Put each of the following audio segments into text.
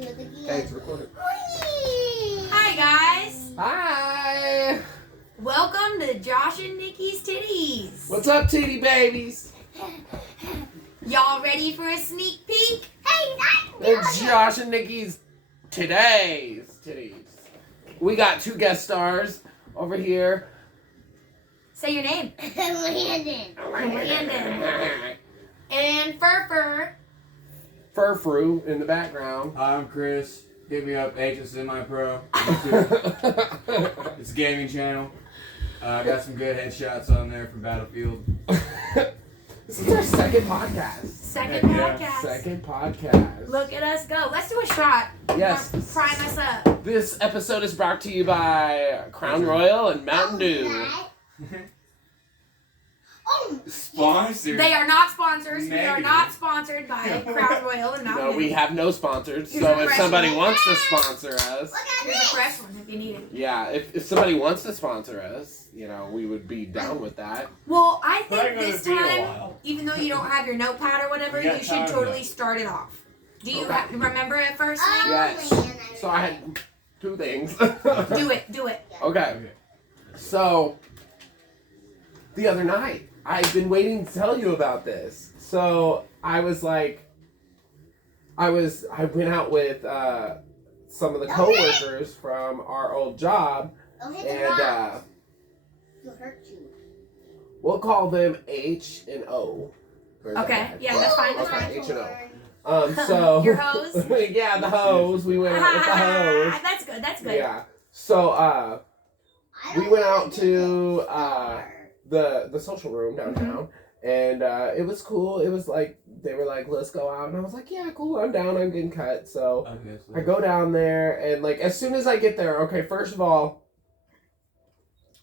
Okay, it's recorded. Hi guys. Hi. Welcome to Josh and Nikki's Tiddies. What's up, titty babies? Y'all ready for a sneak peek? It's Josh and Nikki's Today's Titties. We got two guest stars over here. Say your name. Landon. Landon. And Fur. Furfru in the background. Hi, I'm Chris. Hit me up, H is semi-pro. It's a gaming channel. I got some good headshots on there from Battlefield. This is our second podcast. Second Yeah. podcast. Second podcast. Look at us go. Let's do a shot. Yes. Prime us up. This episode is brought to you by Crown Royal and Mountain Dew. Sponsored. They are not sponsors. We are Negative. not sponsored by Crown Royal and Mountain No, Dew. we have no sponsors. Here's So a if fresh somebody one. wants to sponsor us, Here's a fresh one if you need it. yeah, if somebody wants to sponsor us, you know, we would be down with that. Well, I think Probably gonna this be a time, while. even though you don't have your notepad or whatever, You got you should time totally now. start it off. Do you Okay. remember it first? Name? Yes. So I had two things. Do it. Okay. So the other night, I've been waiting to tell you about this. So I was like, I went out with some of the coworkers from our old job, Don't hit the and rock. It'll hurt you. we'll call them H and O. Or is that Okay. bad? Yeah, that's fine. That's Okay. fine. H and O. So Your hose? yeah, the hose. We went out with the hose. That's good. That's good. Yeah. So we went out to the social room downtown, and it was cool. It was like they were like, let's go out, and I was like, yeah, cool, I'm down, I'm getting cut. So I go down there, and like as soon as I get there, okay, first of all,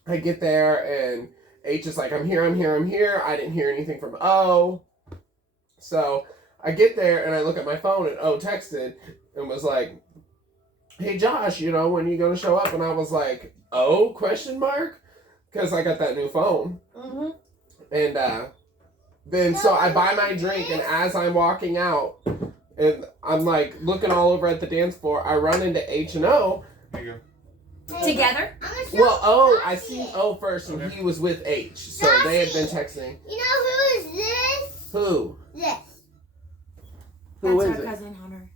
I get there and H is like, I'm here. I didn't hear anything from O. So I get there and I look at my phone, and O texted and was like, hey Josh, you know, when are you gonna show up? And I was like, oh, question mark? Because I got that new phone. Mm-hmm. And then so I buy my drink, and as I'm walking out, and I'm like looking all over at the dance floor, I run into H and O. There you go. Together? Well, O, I seen O first, and he was with H, so they had been texting. You know who is this? Who? This. Who That's is our it? cousin Hunter.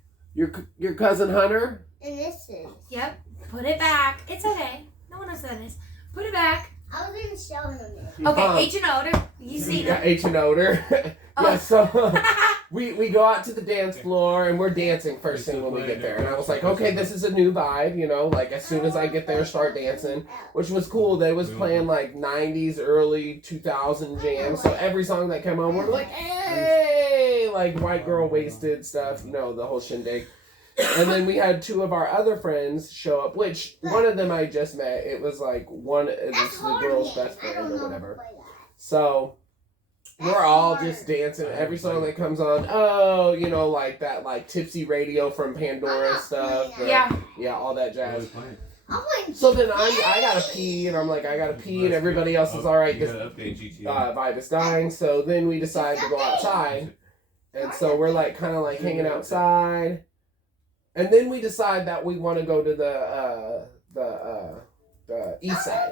Your cousin Hunter? And this is. Yep. Put it back. It's okay. No one else said this. Put it back. I was going to show him this. Okay. H and O. You see Yeah, them? H and Oder. Oh. Yeah, so we go out to the dance floor, and we're dancing first thing when we get there. And I was like, okay, this is a new vibe, you know, like as soon as I get there, start dancing, which was cool. They was playing like 90s, early 2000 jams. So every song that came on, we're like, hey, like white girl wasted stuff, you know, the whole shindig. And then we had two of our other friends show up, which one of them I just met. It was like this is the girl's best friend or whatever. So we're all just dancing every song that comes on. Oh, you know, like that, like Tipsy Radio from Pandora stuff. Yeah. Yeah, all that jazz. I want So then I gotta pee, and I'm like, I gotta pee, and everybody else is all right. You This gotta update GTA. vibe is dying. So then we decide to go outside, and so we're like kind of like hanging outside, and then we decide that we want to go to the east side.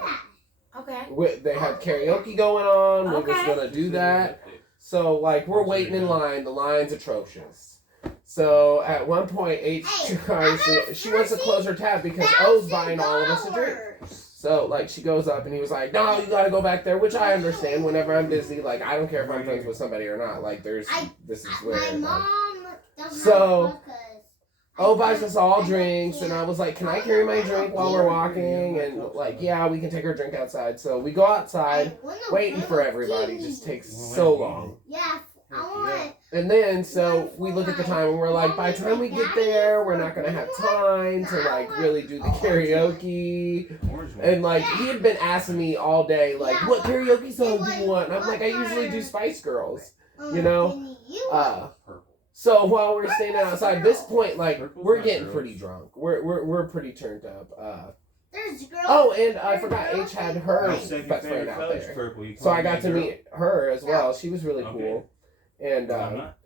Okay. They had karaoke going on. We was Okay. gonna do that. So like we're waiting in line. The line's atrocious. So at one point, H tries to, she wants to close her tab because O's buying all of us a drink. So like she goes up, and he was like, no, you gotta go back there, which I understand. Whenever I'm busy, like I don't care if I'm friends with somebody or not. Like this is where. My Like, mom doesn't So- have because O buys us all drinks, and I was like, can I carry my drink while we're walking? And like, yeah, we can take our drink outside. So we go outside, waiting for everybody just takes so long. Yeah, I want. And then, so we look at the time, and we're like, by the time we get there, we're not gonna have time to like really do the karaoke. Orange one. And like, he had been asking me all day, like, what karaoke song do you want? And I'm like, I usually do Spice Girls, you know? Purple. So while we're standing outside, at this point, like, we're getting pretty drunk. We're pretty turned up. There's girls. Oh, and I forgot H had her My best second friend favorite out color's there. purple. You So I call got me to a girl? meet her as well. She was really Okay. cool. And I'm not.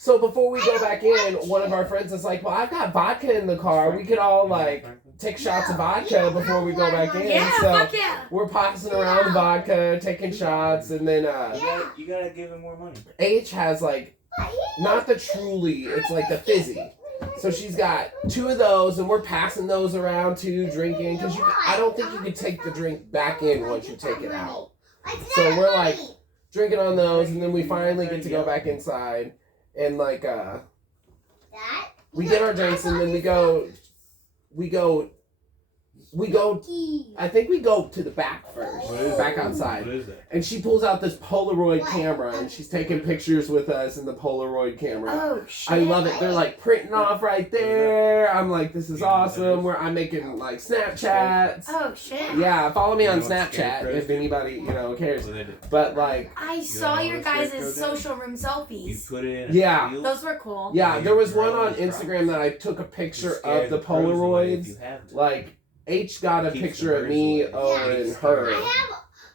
So before we go back in, one of our friends is like, well, I've got vodka in the car. We could all, like, take shots of vodka before we go back in. Yeah, So fuck yeah. we're passing around the vodka, taking shots, and then You gotta give him more money. H has, like, not the Truly, it's like the fizzy. So she's got 2 of those, and we're passing those around too, drinking, because I don't think you can take the drink back in once you take it out. So we're like drinking on those, and then we finally get to go back inside, and like we get our drinks, and then we go. I think we go to the back first, back outside. What is that? And she pulls out this Polaroid camera, and she's taking pictures with us in the Polaroid camera. Oh shit. I love it. They're like printing off right there. I'm like, this is awesome. Where I'm making like Snapchats. Oh shit. Yeah, follow me on You know what Snapchat scarecrows if do? anybody cares. What they do? But like, I saw your what guys' scarecrow did? social room You selfies. put it in Yeah. a field. Those were cool. yeah, there was one on Instagram that I took a picture of the Polaroids. Like H got a picture of me, and her,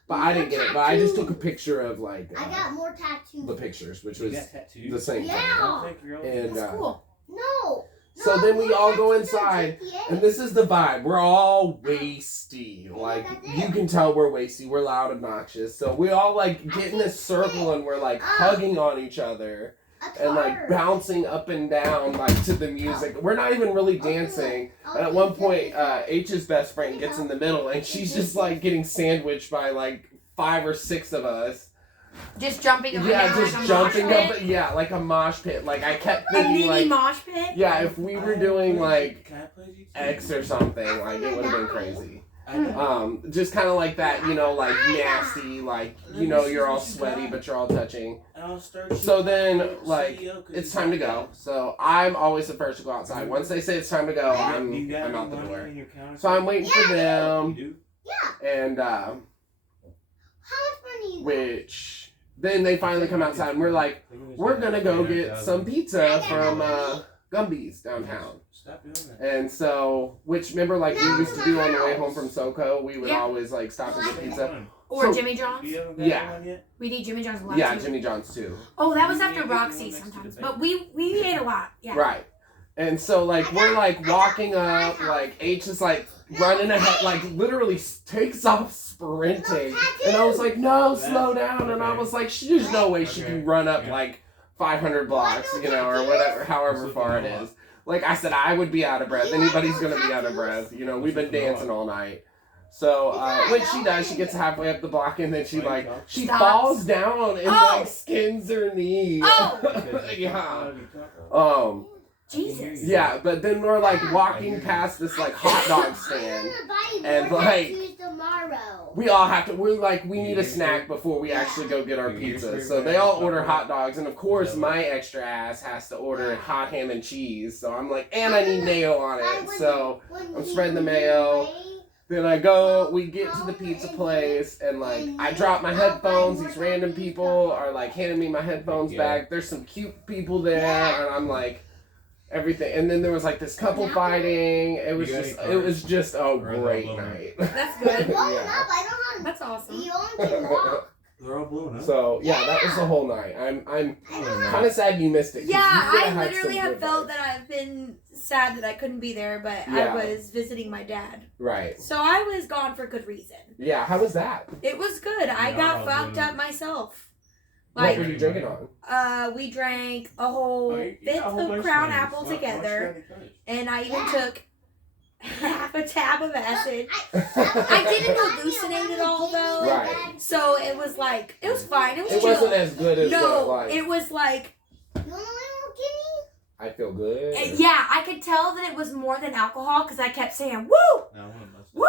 but I didn't get it. But I just took a picture of like I got more tattoos. the pictures, which You was got tattoos? the same thing. Yeah. And That's cool. No. So then we all go inside, and this is the vibe. We're all wasty. Like, you can tell we're wasty. We're loud, obnoxious. So we all, like, get in this circle, and we're, like, hugging on each other and, like, bouncing up and down, like, to the music. We're not even really dancing. And at one point, H's best friend gets in the middle, and she's just, like, getting sandwiched by, like, 5 or 6 of us. Just jumping up and Yeah, down just like a jumping mosh up. pit? Yeah, like a mosh pit. Like, I kept A thinking, mini like... mosh pit? Yeah, if we were doing like Can I play you too? X or something, like it would have been crazy. I know. Just kind of like that, like nasty, like you're all sweaty but you're all touching. And I'll start So you- then, like, CEO, 'cause it's you time to got go. So I'm always the first to go outside. Once they say it's time to go, I'm out the door. So I'm waiting for You them, do? and How much money you got? which then they finally come outside, and we're like, we're gonna go get some pizza from Gumby's downtown. Stop doing that. And so, which remember, like we used to do on the way home from SoCo, we would Yeah. always like stop and get pizza. Or So- Jimmy John's? You haven't got Yeah. one yet? We need Jimmy John's a lot Yeah, too. Jimmy John's too. Oh, that was after You need Roxy one next to the sometimes. bank. But we ate a lot. Yeah. Right. And so, like, we're like walking up, like H is like running ahead, like literally takes off sprinting. And I was like, no, slow down. And I was like, there's no way she can run up like 500 blocks, or whatever, however far it is. Like I said, I would be out of breath. Anybody's gonna be out of breath. We've been dancing all night. So when she does, she gets halfway up the block, and then she Stops. falls down and Oh. like skins her knee. Oh. Yeah. Jesus. Yeah, but then we're like walking past this like hot dog stand. and, like, We all have to. We're like, we need a snack before we actually go get our pizza. So they all order hot dogs, and of course my extra ass has to order hot ham and cheese. So I'm like, and I need mayo on it. So I'm spreading the mayo. Then we get to the pizza place, and like I drop my headphones. These random people are like handing me my headphones back. There's some cute people there, and I'm like, everything. And then there was like this couple fighting. It was just a great night. That's good. Yeah. That's awesome. They're all blowing up. So yeah, that was the whole night. I'm kind of sad you missed it. 'Cause Yeah, you could've I had literally some have good felt nights. that I've been sad that I couldn't be there, but Yeah. I was visiting my dad. Right. So I was gone for good reason. Yeah. How was that? It was good. I No, got fucked dude. up myself. What were Like, you drinking on? we drank a whole fifth of Crown Apple together, and I even took half a tab of acid. I didn't hallucinate at all, though. Right. So it was like, it was fine. It was It chill. wasn't as good as No, what, like, it was like, I feel good. yeah, I could tell that it was more than alcohol because I kept saying, woo, woo.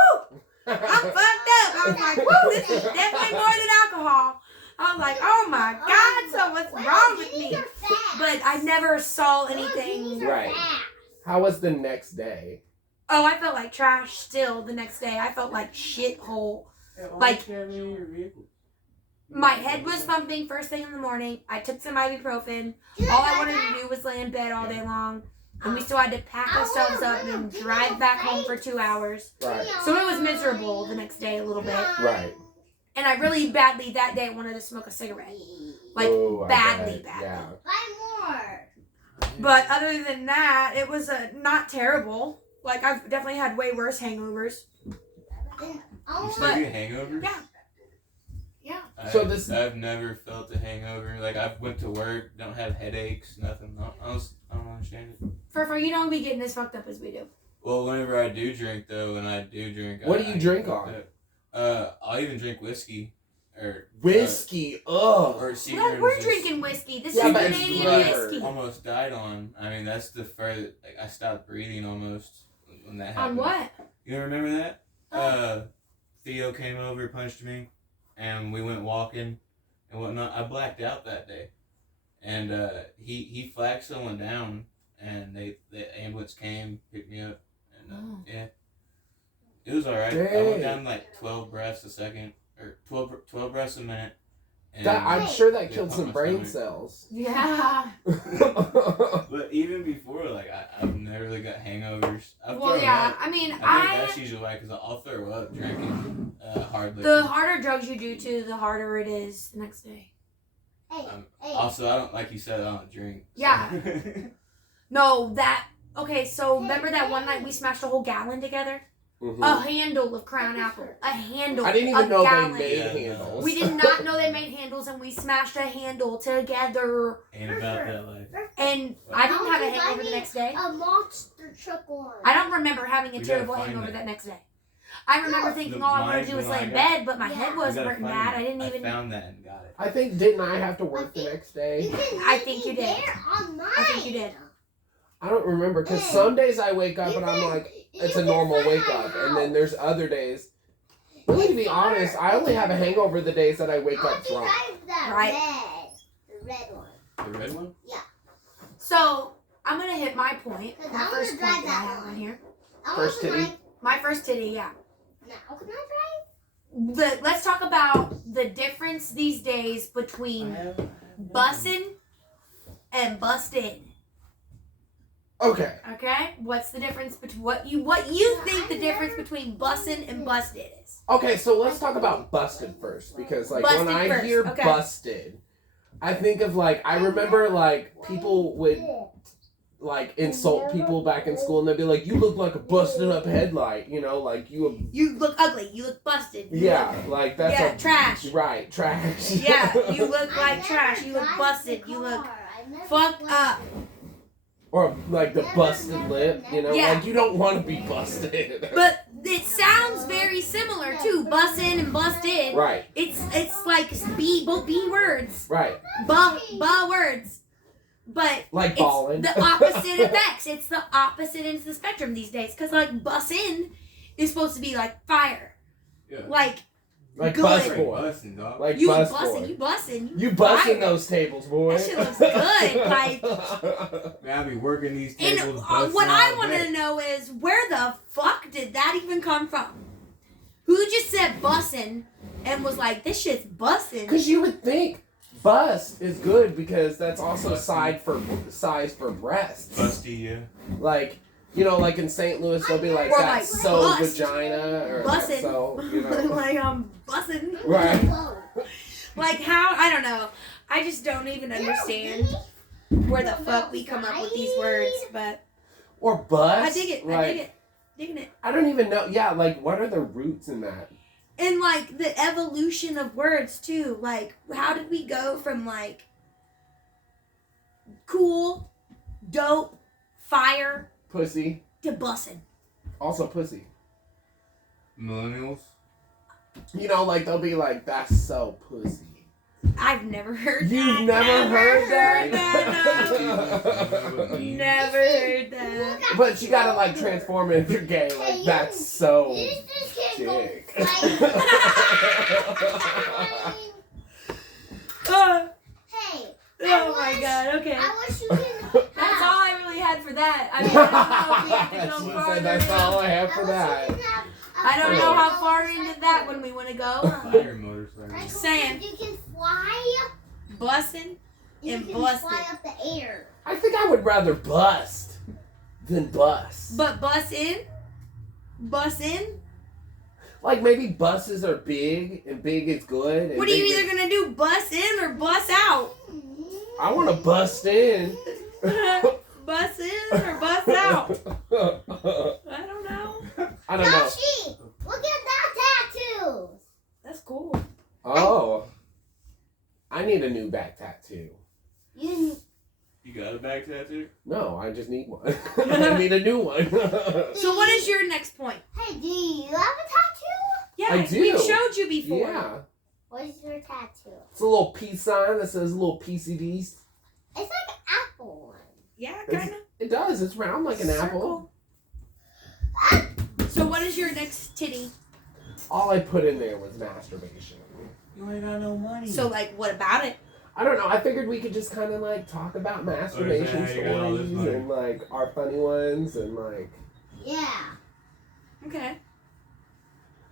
I'm fucked up. I was like, woo, this is definitely more than alcohol. I was like, oh my God, so what's wrong with me? But I never saw anything. Right. How was the next day? Oh, I felt like trash still the next day. I felt like shithole. Like, my head was thumping first thing in the morning. I took some ibuprofen. All I wanted to do was lay in bed all day long. And we still had to pack ourselves up and drive back home for 2 hours. Right. So it was miserable the next day a little bit. Right. And I really badly that day wanted to smoke a cigarette. Like, Oh, I badly, bet. badly. Yeah. Buy more. But other than that, it was not terrible. Like, I've definitely had way worse hangovers. You still get hangovers? Yeah. Yeah. I've never felt a hangover. Like, I've went to work, don't have headaches, nothing. I don't understand it. For you don't be getting as fucked up as we do. Well, whenever I do drink, though, when I do drink... What do you drink on? I'll even drink whiskey. Or Whiskey, or No, we're drinking whiskey. This Yeah, is but it's Canadian flavored. whiskey. almost died on. I mean, that's the further... Like, I stopped breathing almost when that happened. On what? You don't remember that? Theo came over, punched me, and we went walking and whatnot. I blacked out that day. And he flagged someone down, and the ambulance came, picked me up, and yeah. It was alright. I went down like 12 breaths a second, or 12 breaths a minute. And I'm sure that killed on some my brain stomach. cells. Yeah. But even before, like, I've never really got hangovers. I've Well, thrown yeah. up. I mean, I think I that's usually why, because I'll throw up drinking hard liquor. the harder drugs you do too, the harder it is the next day. Hey, Also, I don't, like you said, I don't drink. So. Yeah. No, that. Okay, so remember that one night we smashed a whole gallon together? Mhm. A handle of Crown Apple. A handle. I didn't even a know gallon. they made Yeah, handles. We did not know they made handles, and we smashed a handle together. Ain't about that life. And I didn't have a hangover the next day. a monster truck one. I don't remember having a We terrible gotta find hangover that. that next day. I remember thinking all I wanted to do was Mine lay in when I got- bed, but my head We wasn't gotta hurting find bad. it. I didn't even. found that and got it. I think, didn't I have to work the next You day? can I leave think me you did. there on mine. I think you did. I don't remember, because some days I wake up and I'm like, it's a normal wake up, and then there's other days. Really, to be honest, I only have a hangover the days that I wake up drunk. That Right. the red one. The red one? So I'm gonna hit my point. Cause My I wanna first point drive that I that have on one. here. First titty? My first titty, yeah. Now can I Let's talk about the difference these days between bussin' and busted. Okay. Okay, what's the difference between what you think the difference between bussin' and busted is? Okay, so let's talk about busted first, because like Busted when I first, hear okay. busted, I think of like, I remember like people would like insult people back in school and they'd be like, you look like a busted up headlight, you know, like you You look ugly. You look busted. You yeah, like that's yeah, trash. right, trash. Yeah, you look like trash. You look busted. You look fucked up. Or like the busted lip, you know, Yeah. like you don't want to be busted. But it sounds very similar too. Bussin' and busted. Right, It's like both B words. right. Ba words. But Like it's ballin'. the opposite effects. It's the opposite ends of the spectrum these days. Because, like, bussin' is supposed to be, like, fire. Yeah. Like, Like good. busboy. Bussin', dog. Like you busboy. bussin', you bussin'. You busting fire. those tables, boy. That shit looks good, like- Man, I be working these And tables. what I want to know is, where the fuck did that even come from? Who just said bussin' and was like, this shit's bussin'? Because you would think bust is good because that's also Busty. size for breasts. Busty, yeah. Like, you know, like in St. Louis, they'll be like, Or that's like so bust. vagina, or Bussin'. so, you know. Like, I'm bussin'. Right. Like, how? I don't know. I just don't even understand where the fuck we come up with these words, but Or bust. I dig it. Like, I dig it. Digging it. I don't even know. Yeah, like, what are the roots in that? And, like, the evolution of words, too. Like, how did we go from, like, cool, dope, fire, Pussy. to bussin'? Also pussy. Millennials. You know, like, they'll be like, that's so pussy. I've never heard You've that. never heard that, that? no. Never heard that. But you gotta, like, transform it if you're gay. Like, that's so dick. Oh, Hey, oh my god, okay. I wish you could. That's all I really had for that. I mean, I don't know if we have to go She further. said that's all I have for I that. wish you could have I don't know how far into that one we want to go. Fire motorcycle. Just saying. You can fly. Bussin'. You And can busted. fly up the air. I think I would rather bust than bust. But bus in? Bus in? Like, maybe buses are big, and big is good. And What are you big either going to do? Bus in or bus out? I want to bust in. bus in or bus out. I don't know. I don't know. Yoshi, look at that tattoo. That's cool. Oh. I need a new back tattoo. You got a back tattoo? No, I just need one. I need a new one. So what is your next point? Hey, do you have a tattoo? Yeah, I do. we've showed you before. Yeah. What is your tattoo? It's a little peace sign that says little PCDs. It's like an apple one. Yeah, It's- kind of. It does. It's round like an apple. So what is your next titty? All I put in there was masturbation. You ain't got no money. So like, what about it? I don't know. I figured we could just kind of like talk about masturbation how you got all this stories money? and like our funny ones and Yeah. Okay.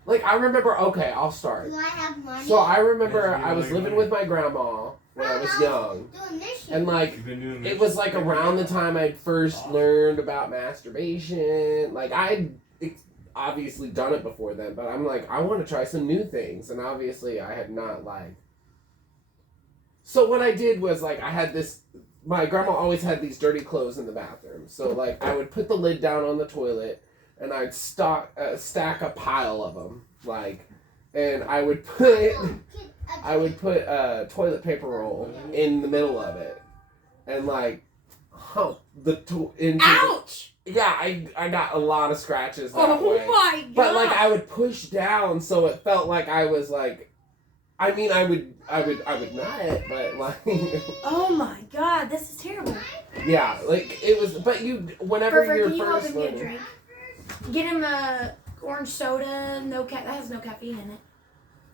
like I remember. Okay, I'll start. Do I have money? So I remember Yes, you I was like living money. with my grandma when I was young, Doing this shit. and like You've been doing it this? was like around the time I'd first learned about masturbation. Like I'd obviously done it before then, but I'm like I want to try some new things, and obviously I had not like. So what I did was like I had this. My grandma always had these dirty clothes in the bathroom, so like I would put the lid down on the toilet, and I'd stack a pile of them, like, and I would put toilet paper roll in the middle of it, and like hump into. Ouch! Yeah, I got a lot of scratches that Oh way. my god! But like I would push down, so it felt like I was like. I mean, I would nut, but like. Oh my god, this is terrible. Yeah, like it was, but whenever Perfect. you're Can you help first him get a learning. drink? Get him a orange soda. That has no caffeine in it.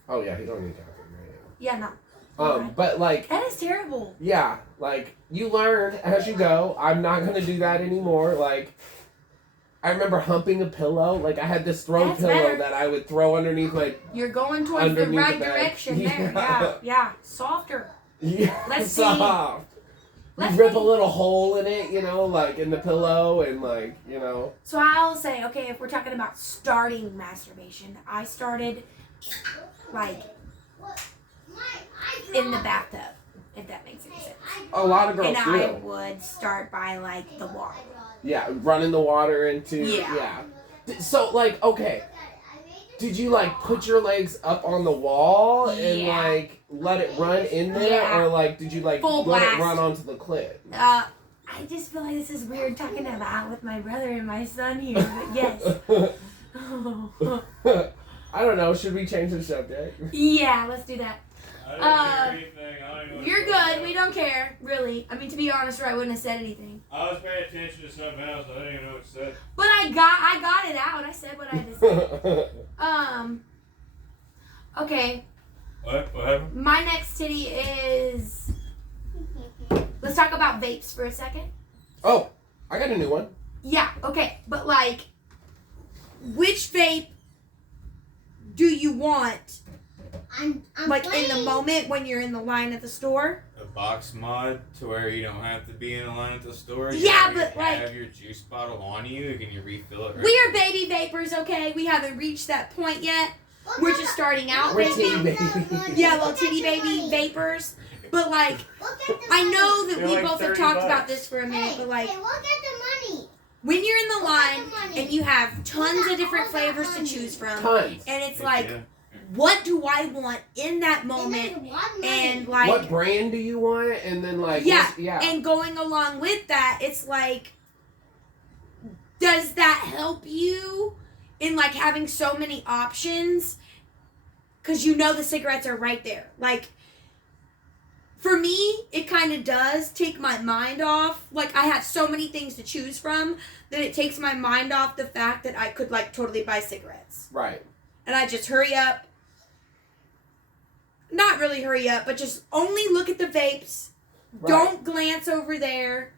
Oh yeah, he don't need caffeine right Yeah, no. now. Okay. But like, That is terrible. yeah, like you learn as you go. I'm not gonna do that anymore. Like, I remember humping a pillow. Like I had this throw That's pillow better. that I would throw underneath my. You're going towards the Underneath right the bed. direction there. Yeah. Yeah. Softer. Yeah, Let's see. soft. Let's You rip see. a little hole in it, like in the pillow, and like. So I'll say, okay, if we're talking about starting masturbation, I started like in the bathtub, if that makes any sense. A lot of girls And do. I would start by like the water. Yeah, running the water into. Yeah. So like, okay. Did you like put your legs up on the wall and Yeah. like let it run in there, Yeah. or like did you like Full let blast. it run onto the clit? I just feel like this is weird talking about with my brother and my son here, but yes. I don't know. Should we change the subject? Yeah, let's do that. I didn't hear anything. I don't know You're what good. We don't care, really. I mean, to be honest, I wouldn't have said anything. I was paying attention to something else. I didn't even know what to say. But I got it out. I said what I had to say. Okay. What? What happened? My next titty is. Let's talk about vapes for a second. Oh, I got a new one. Yeah. Okay. But like, which vape do you want? I'm Like in playing. the moment when you're in the line at the store? A box mod to where you don't have to be in a line at the store. Yeah, you but, like- have your juice bottle on you. Can you refill it? Right We are baby vapors, okay? We haven't reached that point yet. Look We're at just the- starting out We're right titty now. babies. Yeah, Look little at titty your baby money. vapors. But like, Look at the I money. know that They're we like both have 30 talked bucks. about this for a minute, Hey, but like, hey, look at the money. when you're in the Look at line the money. and you have tons Look of at different all that flavors to money. choose from, Tons. and it's like, Yeah. what do I want in that And moment? there's one money. And like, What brand do you want? And then like, Yeah, yeah. and going along with that, it's like, does that help you in like having so many options? Because you know the cigarettes are right there. Like, for me, it kind of does take my mind off. Like, I have so many things to choose from that it takes my mind off the fact that I could like totally buy cigarettes. Right. And I just hurry up. Not really hurry up, but just only look at the vapes. Right. Don't glance over there.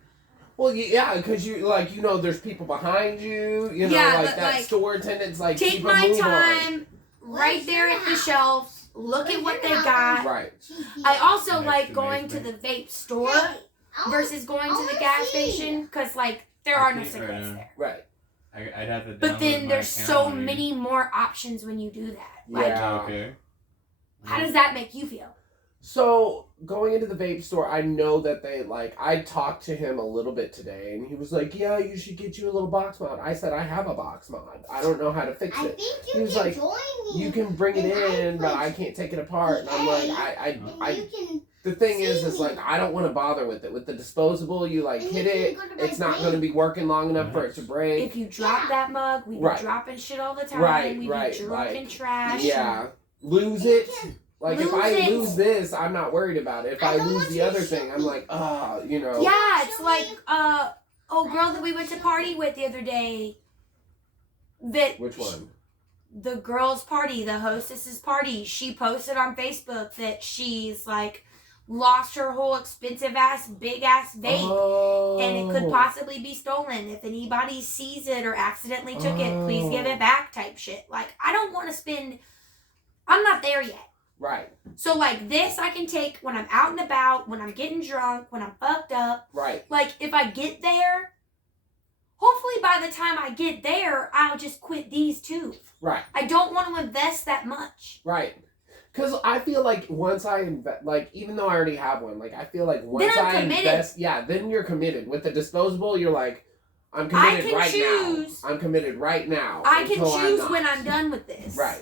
Well, yeah, because there's people behind you. Yeah, like but, that like, store attendant's like Take keep a my move on. time, Where's right there your at the house? shelf. Look Where's at what your they house? got. Right. I also Next like to going me. to the vape store Hey, I versus going to the wanna gas see. station because like there I are no can't right cigarettes now. there. Right. I'd have to. But download then my there's account so on here. many more options when you do that. Like, Yeah. Okay. how does that make you feel? So, going into the vape store, I know that they, like, I talked to him a little bit today, and he was like, yeah, you should get you a little box mod. I said, I have a box mod. I don't know how to fix I it. think He you was can like, join me. You can bring it And I in, but put I can't take it apart. And I'm like, and you can. the thing is, See like, me. I don't want to bother with it. With the disposable, you, like, And hit you it, can go to my it's not break. going to be working long enough for it to break. If you drop Yeah. that mug, we be Right. dropping shit all the time. Right, we right, be drinking like, trash. Yeah. Lose You it. can- Like, if Lose I it. lose this, I'm not worried about it. If I I don't lose want the you to other shoot thing, I'm me. like, you know. Yeah, it's Show like me. girl that we went to party with the other day. That Which one? The girls' party, the hostess's party. She posted on Facebook that she's like lost her whole expensive ass, big ass vape. Oh. And it could possibly be stolen. If anybody sees it or accidentally took it, please give it back type shit. Like, I don't want to spend... I'm not there yet. Right, So, like, this I can take when I'm out and about, when I'm getting drunk, when I'm fucked up. right, Like, if I get there, hopefully by the time I get there, I'll just quit these too. right, I don't want to invest that much. right. Because I feel like once I invest, like, even though I already have one, like, I feel like once I'm I committed. invest, yeah, then you're committed. With the disposable, you're like, I'm I committed can right choose. now. I'm committed right now. I can until choose not. when I'm done with this. Right,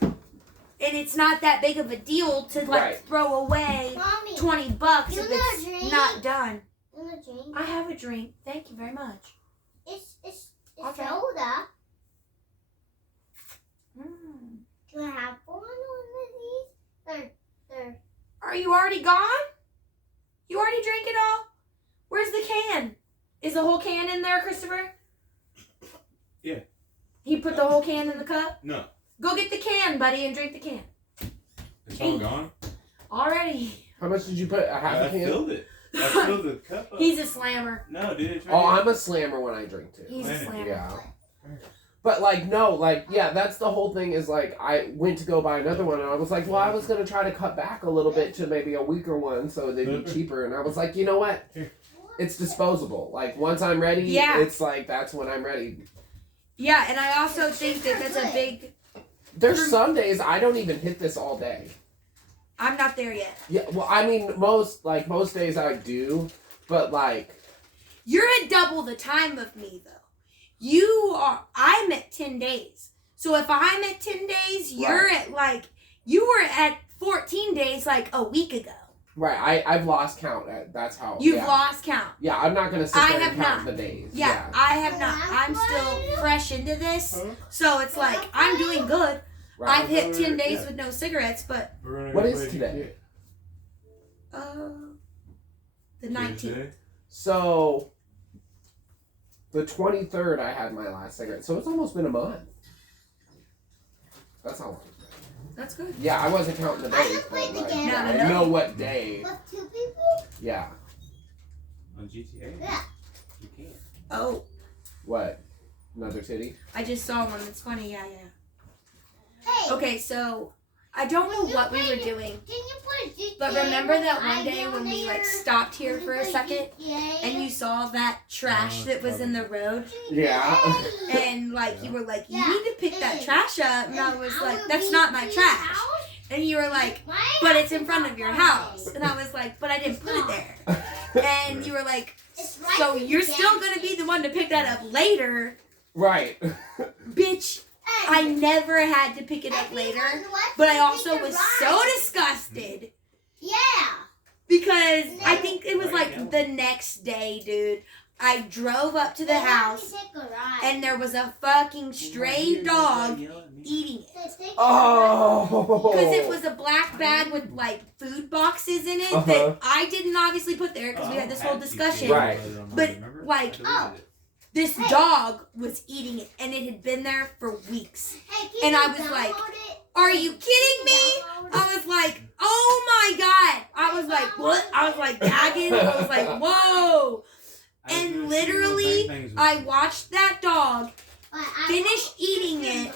And it's not that big of a deal to, like, Right. throw away Mommy, $20 You if want a it's drink? not done. you want a drink? I have a drink. Thank you very much. It's Okay. soda. Mm. Do I have one of these? They're Are you already gone? You already drank it all? Where's the can? Is the whole can in there, Christopher? Yeah. He put the whole can in the cup? No. Go get the can, buddy, and drink the can. It's all gone. Already. How much did you put? A half I a can? filled it. I filled the cup up. He's a slammer. No, dude. It's right Oh, here. I'm a slammer when I drink too. He's a Planet. slammer. Yeah. But like no, like yeah, that's the whole thing is like I went to go buy another one and I was like, well, I was gonna try to cut back a little bit to maybe a weaker one so they'd be cheaper and I was like, you know what? It's disposable. Like once I'm ready, Yeah. it's like that's when I'm ready. Yeah, and I also think that that's a big... There's some days I don't even hit this all day. I'm not there yet. Yeah, well I mean most days I do, but like You're at double the time of me, though. I'm at 10 days. So if I'm at 10 days, you're at like, you were at 14 days like a week ago. right, I've lost count. That's how You've yeah. lost count. Yeah, I'm not gonna sit I there have and count not. the days. Yeah, I have not. I'm still fresh into this. So it's like, I'm doing good. Right. I've hit 10 days with no cigarettes, but What is today? the 19th. Tuesday? So, the 23rd, I had my last cigarette. So it's almost been a month. That's how long. That's good. Yeah, I wasn't counting the I days, just but played the like, game. yeah, No, I no, no. know what day. With 2 people? Yeah. On GTA? Yeah. You can. Oh, What? Another titty? I just saw one. It's funny. Yeah. Hey. Okay, so I don't know what we were doing. Can you put GTA But remember that one with day I when we like there? stopped here Can for you a play second GTA? and you saw that trash that was in the road Yeah. and like you were like, you Yeah. need to pick that trash up, and I was And like, will that's be not my to your trash, house? and you were like, My but house it's in is front not of your mine. house, and I was like, but I didn't put it there, and you were like, It's right so in the you're still gas gonna be the one to pick that up later, Right. bitch. I never had to pick it up later, but I also was so disgusted Yeah. because I think it was Right, like yeah. the next day, dude. I drove up to the house and there was a fucking stray dog eating it. Oh. Because it was a black bag with like food boxes in it Uh-huh. that I didn't obviously put there because we had this whole discussion. Right. But, like, This dog was eating it and it had been there for weeks. And I was like, are you kidding me? I was like, oh my God. I was like, what? I was like gagging. I was like, whoa. And literally, I watched that dog finish eating it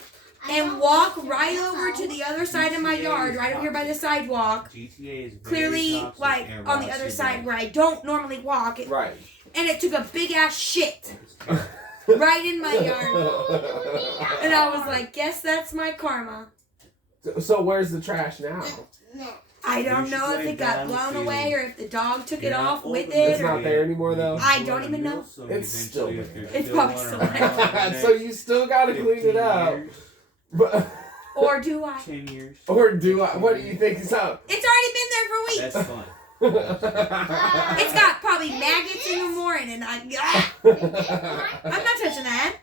and walk right over to the other side of my yard, right over here by the sidewalk. GTA is Clearly, toxic like, and on the rots other your side brain. where I don't normally walk. Right. And it took a big ass shit right in my yard. And I was like, guess that's my karma. So where's the trash now? I don't You should know if play it got blown Battlefield. away or if the dog took it You're not off old with enough It's it. not there anymore, though? I don't even know. It's still there. It's probably still there. So you still gotta clean it up. But, Or do I? 10 years. or do I? What do you think is up? It's already been there for weeks. That's fun. It's got probably maggots in the morning, and I'm not touching that.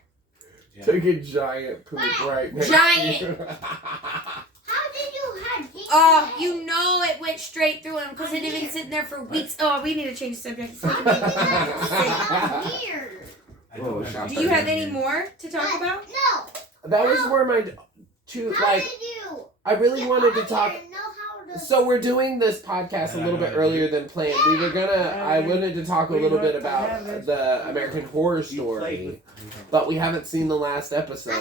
Took a giant poop right now. Giant. How did you have this? Oh, you know it went straight through him because it had been sitting there for weeks. Oh, we need to change the subject. It's making me sick. Here. Oh, Do you have any more to talk about? No. That was where my two How like. did you? I really wanted to I talk. didn't know how to. So we're doing this podcast a little bit earlier than planned. We were gonna. I wanted to talk a little bit about the American Horror Story, but we haven't seen the last episode.